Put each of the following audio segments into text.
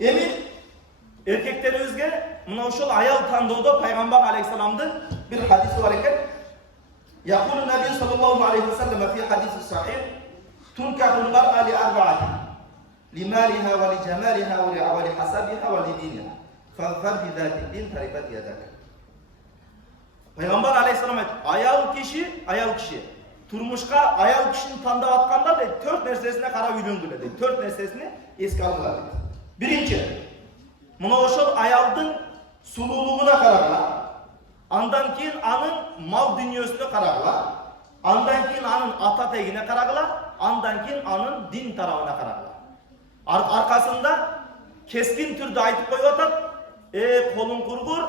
Emin erkeklerimizge mına uşul ayal tanıdığı Peygamber Aleyhisselam'dan bir hadisi var iken Yakulu Nebi sallallahu aleyhi ve sellem fi hadisi sahih tunkahul mar'a li arba'atin limaliha ve li cemaliha ve li hasabiha ve li diniha fazfar bi zati din taribat yadak. Peygamber Aleyhisselam ayal kişi turmuşka ayal kişinin tandap atkanda da 4 nersesine kara üylöndüler dedi. 4 nersesini eski aldılar dedi. Birinci, mına oşol ayaldın sululuğuna karagla, andan keyin anın mal dünyasına karagla, andan keyin anın ata tegine karagla, andan keyin anın din tarafına karagla. Arkasında keskin türde aytıp koyup atat, kolun kurgur,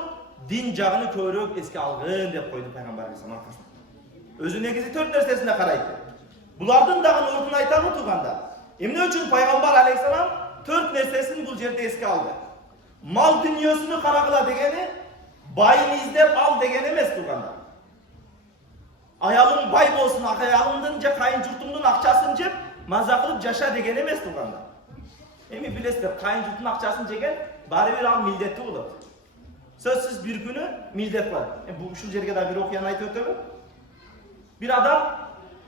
din jagını körök eski algın dep koydu Peygamber Aleyhisselam arkasında. Özü negizi 4 nersesine karaydı. Bulardın dağın ortunu aytamı tuğanda. Emne üçün Peygamber Aleyhisselam 4 nersesini bu yerde eski aldı. Mal dünyasını karagıla degeni, bayını izlep al degeni emes tuğanda. Ayalın bay bolsun, ayalındınca kayın jurtumdun akçaсын jep, maza kılıp yaşa degeni emes tuğanda. Emi bilesizler, kayın jurtun akçaсын jegen, bari bir al mildetli oladı. Sözsüz bir günü mildet var. Bu şu yerge de bir okuyan ayet ötürü. Bir adam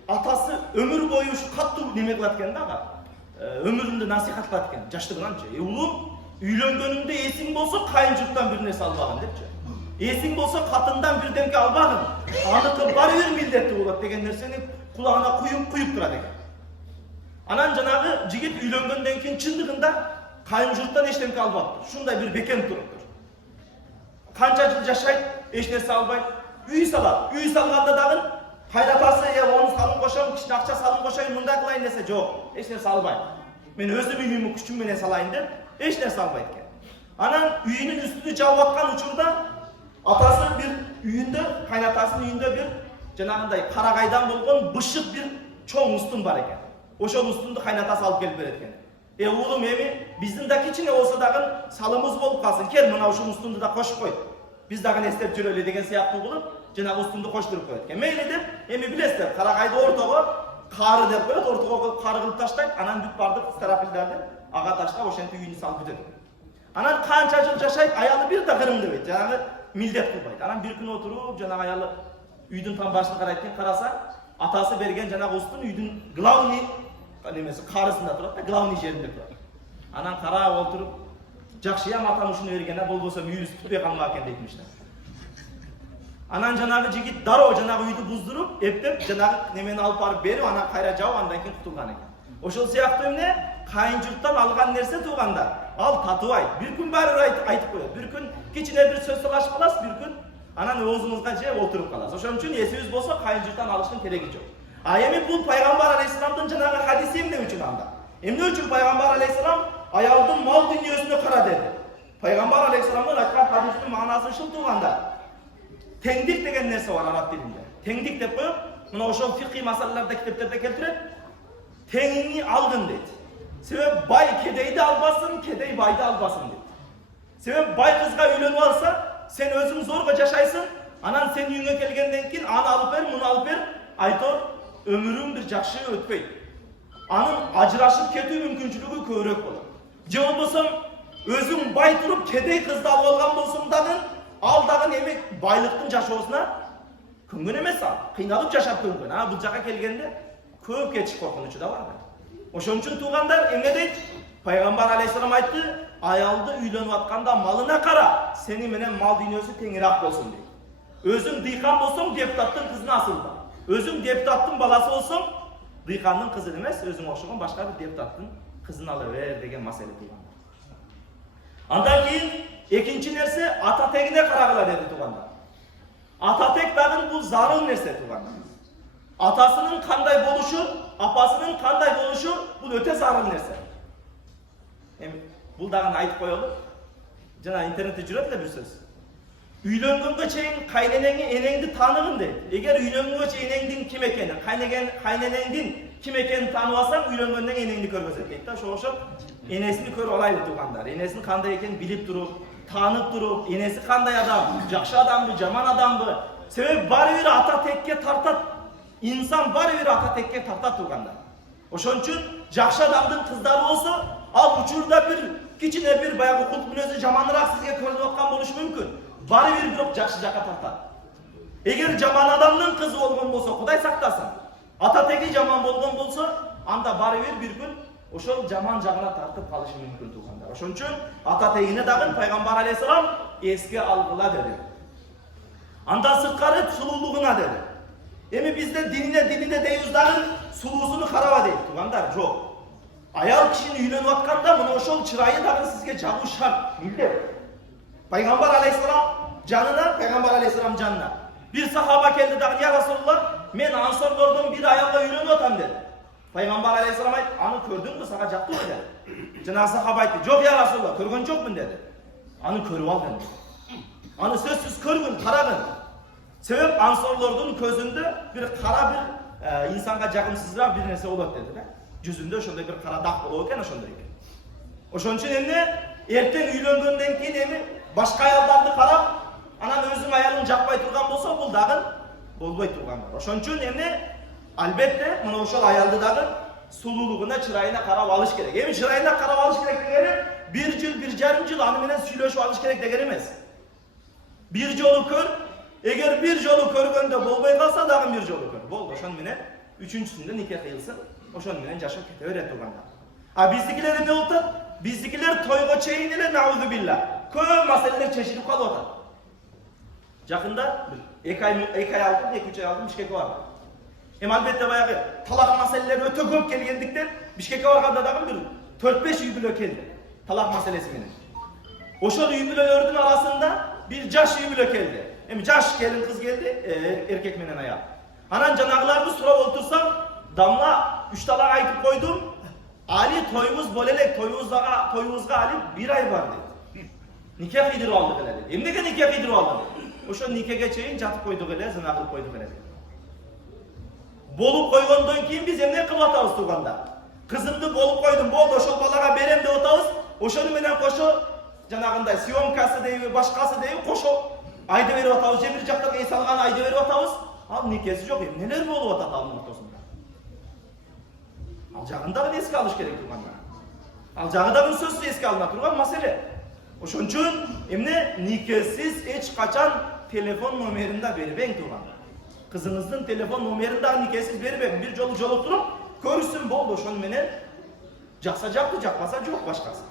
atası ömür boyu şu katlı neme kılatken de ömüründe nasihat kılatken, yaşlıgınança. Ulum, üylöngönünde esin bolsa kayın jurttan bir nerse albağın depçe. Esin bolsa katından bir demke albağın. Anıtı bari bir mildetli oladı degen nerseni kulağına kuyup durad eken. Anan janağı jigit üylöngönden keyin çındığında kayın jurttan eş demke albaptır. Şunday bir beken turuptur. Kança jıl yaşayıp eş nerse albay. Üy salar. Üy salganda dağın hayratası onu salın koşayım, kişinin akça salın koşayım, mındak kılayın dese yok. Eş nerse albay. Men özü büyüğümü küçüğümü salayın der. Eş nerse albay eken. Anan üyünün üstünü javvatkan uçurda atası bir üyünde, kaynatasının üyünde bir janagınday karagaydan bolgon bışık bir çoğun ustun var eken. Oşol ustundu kaynatası alıp gelip beretken. Oğlum emi bizdin de kiçine olsa dağın salımız bolup kalsın. Kel mına uşun ustundu da koşup koy. Biz dağın estep jüröyle degen siyaptı bulup janagı ustundu koşturup koyatken. Meyli dep emi bilesizler karagayda ortogo karı dep koyat, ortogo karı kılıp taştayt, anan büt bardık starapillerdi. Ağa taşta oşenti üyünü salıp bütet. Anan kança jıl yaşayıp ayalı bir de kırım debeyt. Janagı mildet kılbayt. Anan bir gün oturup janagı ayalı üydün tam başını karaytken karasa atası bergen janagı ustun üydün glavni nemesi karısında turat da glavni yerinde turat. Anan kara oturup jakşıya matan uşunu vergene bol bolsa müyüz tutpay kalmaken deytmişler. Anan janagı jigit daro janagı üydü buzdurup eptep janagı nemeni alıp barıp berip anan kayra jaup andan keyin kutulgan eken. Oşol siyaktуу emne kayın jurttan algan nerse tuğganda al tatыбай. Bir gün bari aytıp koyot. Bir gün kiçine bir söz salашıp kalas, bir gün anan oğuzunuzga jep oturup kalas. Oşon üчүн esибиз болсо kayın jurttan alıştın kereги жок. Ayemi bu Peygamber Aleyhisselam'dan janagı hadisi emne üçün anda. Emne üçün Peygamber Aleyhisselam ayaldın mal dünyasını kara dedi. Peygamber Aleyhisselam'ın aytkan hadisinin manası şıl tuğanda. Tengdik degen nerse var Arap dilinde. Tengdik dep koyup, mına oşol fiqhi masalalarda kitaplarda keltiret. Tengini algın dedi. Sebep bay kedeydi albasın, kedey baydı albasın dedi. Sebep bay kızga üylönüp alsa, sen özün zorga yaşaysın, anan sen үйüngө kelgenden keyin anı alıp ber, bunu alıp ber, aytor ömürün bir jakşı ötpeyt. Anın ajırашıp ketүү мүмкүнчүлүгү көбүрөөк болот. Je болбосо өзүң бай туруп кедей кызды алып алган болсоң дагы ал дагы эми байлыктын жашоосуна көнгөн эмес ал. Кыйналып жашап көнгөн. Бул жака келгенде көп кетиш коркунучу да бар. Ошон үчүн туугандар эмне дейт? Пайгамбар Алейхиссалам айтты, аялды үйлөнүп атканда малына кара, сени менен мал дүйнөсү теңирак болсун дейт. Өзүң дыйкан болсоң, депутаттын кызына асылба. Өзүң депутаттын баласы болсоң, дыйкандын кызын эмес, өзүң окшогон башка бир депутаттын кызын ала бер деген маселе туугандар. Андан кийин экинчи нерсе ата тегине карагыла деди туугандар. Ата тег дагы бул зарыл нерсе туугандар. Атасынын кандай болушу, апасынын кандай болушу бул өтө зарыл нерсе. Эми бул дагы айтып коелу. Жана интернетте жүрөт эле бир сөз. Үйлөнгөнгө чейин кайненеңи, энеңди таныгын дейт. Эгер үйлөнгөнгө чейин энеңдин ким экенин, кайненеңдин ким экенин тааныбасаң, үйлөнгөндөн кийин энеңди көрбөсөт дейт да. Ошого окшоп энесини көрүп алайлы туугандар. Энесинин кандай экенин билип туруп, таанып туруп, энеси кандай адам, жакшы адамбы, жаман адамбы? Себеп баары бир ата текке тартат. İnsan bari bir ata tekke tartat turganda. Oşon üçün жакшы адамдын кыздары болсо, Al uçurda bir kichine bir bayağı kut bilözi jamanırak sizge körünüp atkan boluşu mümkün. Bari bir bирок жақсы жаққа тартат. Егер жаман адамдын кызы болгон болсо, Кудай сактасын. Ата теги жаман болгон болсо, анда бari bir күн ошол жаман жагына тартып калышы мүмкүн туугандар. Ошон үчүн ата тегине дагы пайгамбар алейхисалам эске алгыла деди. Андан сырткары сулуулугуна деди. Эми бизде динине дейбиз дагы сулуусуну караба дейт туугандар, жок. Аял кишини үйлөнүп атканда мына ошол чырайы дагы сизге жагуу шарт, милдет. Пайгамбар алейхисалам жанына. Bir sahaba keldi dagı, ya Rasulullah, men ansarlardan bir ayalla үйрөнүп атам dedi. Пайгамбар алейхисалам айтты, аны көрдүңбү, сага жактыбы dedi. Жанагы сахаба айтты, жок ya Rasulullah, көргөн жокмун dedi. Аны көрүп алдым. Аны сөзсүз көргүн, карагын. Себеп ансарлардын көзүндө bir кара bir insanga жагымсызыраак bir нерсе болот dedi да. Жүзүндө ошондой bir кара дак болот экен, ошондой экен. Ошон үчүн эмне эртең үйлөнгөндөн кийин эми башка аялдарды карап, анан өзүң аялың жакпай турган болсо, бул дагы болбой тургандар. Ошон үчүн эмне албетте мына ошол аялды дагы сулуулугуна, чырайына карап алыш керек. Эми чырайына карап алыш керек дегени 1 жыл, 1,5 жыл аны менен сүйлөшүп алыш керек деген эмес. Bir жолу көр, эгер bir жолу көргөндө болбой калса дагы bir жолу көр. Болду, ошон менен үчүнчүсүндө нике кыйылсын, ошон менен жашап кете берет тургандар. А биздикилер эмне болуп атат? Биздикилер тойго чейин эле наузу билла көп маселелер чечилип калып атат. Жакында 2 ай алдым, 2-3 ай алдым Бишкекке бардым. Эми албетте баягы талак маселелери өтө көп келгендиктен Бишкекке барганда дагы bir 4-5 үй бүлө келди. Талак маселеси менен. Ошол үй бүлөлөрдүн арасында bir жаш үй бүлө келди. Эми жаш келин кыз келди, эркек менен аял. Анан жанагыларды сурап отурсам, дамла 3 талак айтып койдум. Али тойубуз боло элек, тоюбузга али 1 ай бар дейт. Нике кыйдырып алдык эле дейт. Эмнеге нике кыйдырып алдык? Ошо никеге чейин жатып койдук эле, зына кылып койдук эле. Болуп койгондон кийин биз эмне кылып атабыз туугандар? Кызымды болуп койдум, болду, ошол балага берем деп атабыз. Ошону менен кошо жанагындай съемкасы дейби, башкасы дейби кошо айда берип атабыз, же бир жактан эс алган айда берип атабыз. Ал никеси жок, эмнелер болуп атат анын ортосунда? Ал жагын дагы эске алыш керек туугандар. Ал жагы дагы сөзсүз эске алына турган маселе. Ошон үчүн эмне никесиз эч качан телефон номерин да бербең туугандар. Кызыңыздын телефон номерин дагы никесиз бербең. Bir жолу жолуктуруп көрүсүн, болду, ошону менен жакса жакты, жакпаса жок башкасы.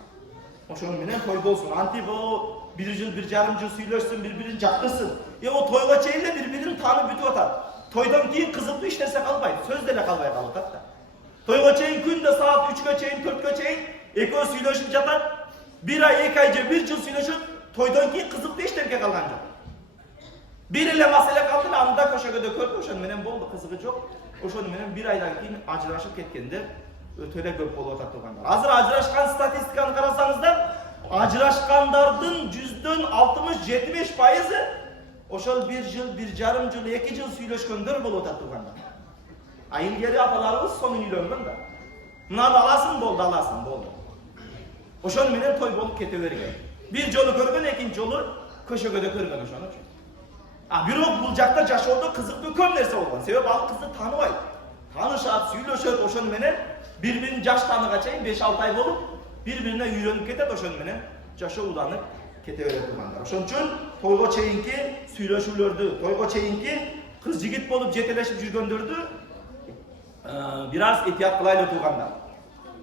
Ошону менен той болсун. Антип о 1 жыл, 1,5 жыл сүйлөшсүн, бири-бирин жактырсын. О тойго чейин эле бири-бирин таанып бүтүп атат. Тойдон кийин кызыктуу эч нерсе калбайт, сөз деле калбай калып атат да. Тойго чейин күндө саат 3гө чейин, 4гө чейин экөө сүйлөшүп жатат. 1 ай, 2 ай же 1 жыл сүйлөшүп, тойдон кийин кызыктуу эч нерсе калган жок. Bir эле маселе калды, анда көшөгөдө көрдү, ошону менен болду, кызыгы жок. Ошону менен 1 айдан кийин ажырашып кеткендер өтө эле көп болуп атат туугандар. Азыр ажырашкан статистиканы карасаңыздар, ажырашкандардын 60-70% ошол 1 жыл, 1,5 жыл, 2 жыл сүйлөшкөндөр болуп атат туугандар. А илгери аталарыбыз сонун үйлөнгөн да. Мына аласың, болду. Ошону менен той болуп кете берген. 1 жолу көргөн, 2 жолу көшөгөдө көргөн ошону үчүн. А бирок бул жакта жашоодо кызыктуу көп нерсе болгон. Себеп ал кызды тааныбайт. Таанышат, сүйлөшөт, ошону менен бири-бирин жаш тааныга чейин 5-6 ай болуп, бири-бирине үйрөнүп кетет, ошону менен жашоо уланып кете берет туугандар. Ошон үчүн тойго чейинки сүйлөшүүлөрдү, тойго чейинки кыз жигит болуп жетелешип жүргөндөрдү бир аз этият кылайлы туугандар.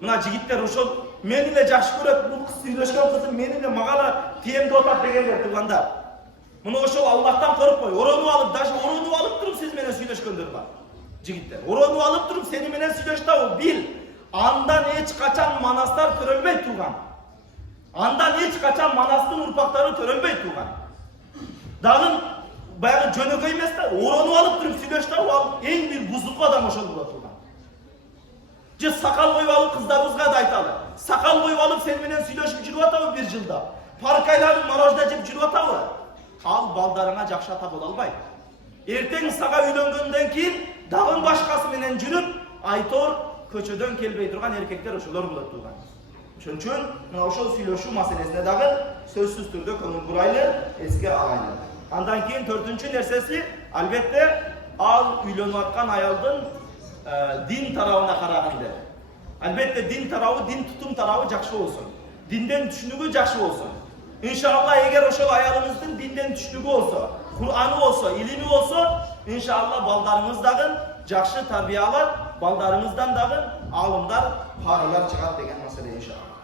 Мына жигиттер ошол мени эле жакшы көрөт, бул кыз сүйлөшкөн кызым мени эле мага тиемдеп атат дегендер туугандар. Мына ошол Аллахтан коркпой, оронуп алып, даже оронуп алып туруп сиз менен сүйлөшкөндөр бар. Жигиттер, оронуп алып туруп сени менен сүйлөштү, бил. Андан эч качан манастар төрөлбөйт тууган. Андан эч качан манастын урпактары төрөлбөйт тууган. Дагы баягы жөнөкөй эмес да, оронуп алып туруп сүйлөштү, ал эң бир бузук адам ошол болот тууган. Же сакал коюп алып кыздарыбызга да айталы. Сакал коюп алып сени менен сүйлөшүп жүрүп атабы 1 жылда. Парк айланып мороженое жеп жүрүп атабы? Ал балдарыңа жакшы ата боло албайт. Эртең сага үйлөнгөндөн кийин дагы башкасы менен жүрүп, айтор көчөдөн келбей турган эркектер ошолор болот тууган. Ошон үчүн мына ошол сүйлөшүү маселесине дагы сөзсүз түрдө көңүл бурайлы, эске алайлы. Андан кийин 4-нчү нерсеси, албетте ал үйлөнүп аткан аялдын дин тарабына караганда. Albatta din tarafı, din tutum tarafı jakşı olsun. Dinden düşünügü jakşı olsun. İnşallah eğer oşol ayalımыздın dinden düşünügü olsa, Kur'an'ı olsa, ilimi olsa, inşallah baldarımız dagın jakşı tarbiyalar, baldarımızdan dagın alımlar, paralar çıkar degen mesele inşallah.